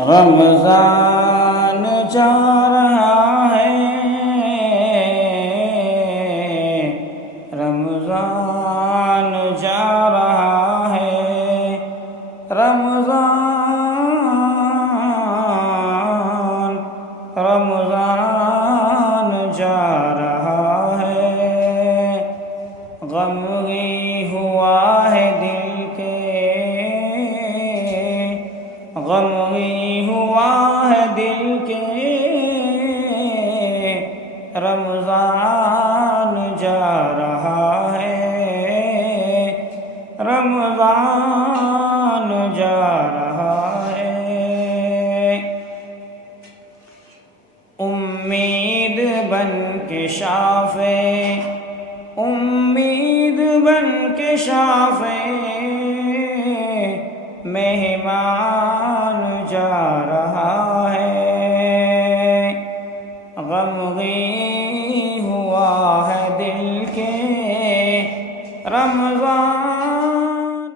رمضان جا رہا ہے، رمضان جا رہا ہے، رمضان رمضان جا رہا ہے۔ غم ہی ہوا ہے دل کے، غم ہی ہوا ہے دل کے، رمضان جا رہا ہے، رمضان جا رہا ہے۔ امید بن کے شافع، امید بن کے شافع، مہمان جا رہا ہے۔ غم ہی ہوا ہے دل کے، رمضان